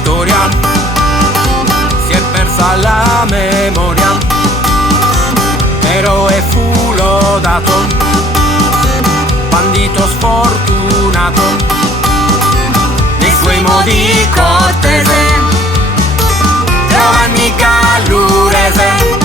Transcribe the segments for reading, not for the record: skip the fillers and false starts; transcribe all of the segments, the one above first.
storia, si è persa la memoria. Eroe fu lodato, bandito sfortunato, nei suoi modi cortese, Giovanni Gallurese.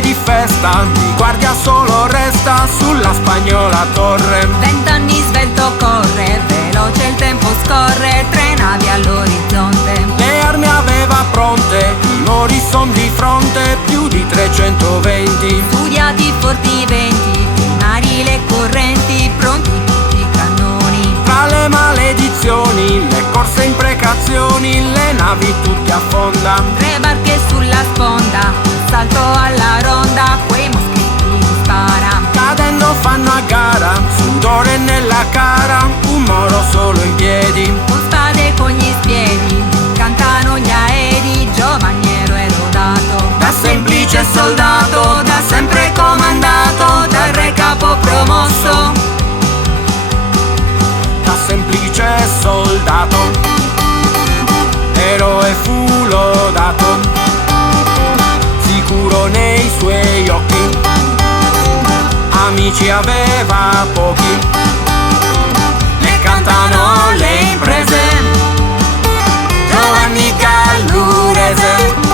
Di festa, di guardia solo resta sulla spagnola torre. 20 anni svelto corre, veloce il tempo scorre, 3 navi all'orizzonte. Le armi aveva pronte, i Morrison di fronte, più di 320. Studiati forti venti, mari le correnti, pronti tutti i cannoni. Tra le maledizioni, le corse imprecazioni, le navi tutte affonda. 3 barche sulla sponda, salto alla ronda, quei moschetti spara. Cadendo fanno a gara, sudore nella cara, un moro solo in piedi. Con spade con gli spiedi, cantano gli aerei, giovaniero e lodato. Da semplice soldato, da sempre comandato, dal re capo promosso. Da semplice soldato, eroe fu lodato, sicuro nei suoi occhi, amici aveva pochi, le cantano le imprese, Giovanni Gallurese.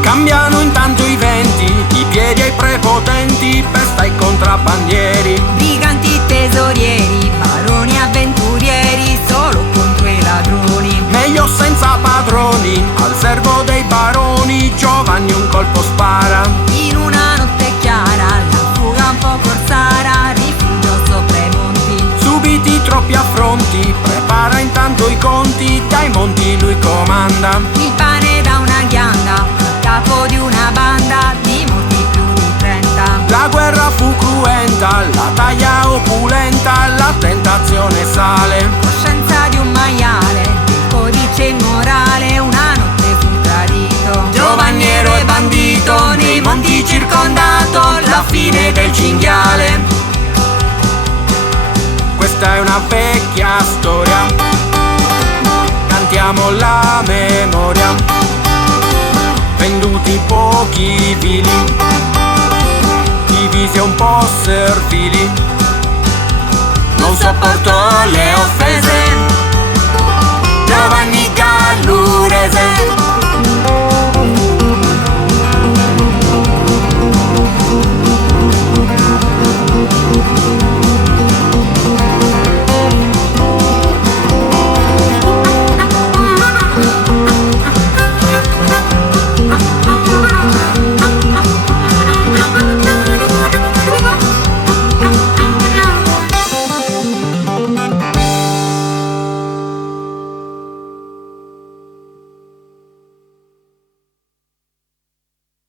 Cambiano intanto i venti, i piedi ai prepotenti, pesta ai contrabbandieri. Briganti tesorieri, baroni avventurieri, solo contro i ladroni. Meglio senza padroni, al servo dei baroni, Giovanni un colpo spara. In una notte chiara, la fuga un po' corsara, rifugio sopra i monti. Subiti troppi affronti, prepara intanto i conti, dai monti lui comanda. Il pane da una ghianda, capo di una banda, di morti più di 30. La guerra fu cruenta, la taglia opulenta, la tentazione sale. Coscienza di un maiale, il codice immorale, una notte fu tradito. Giovaniero e bandito, nei monti circondato, la fine del cinghiale. Questa è una vecchia storia, cantiamo la memoria. Venduti pochi vili, divisi un po' servili, non sopporto le offese.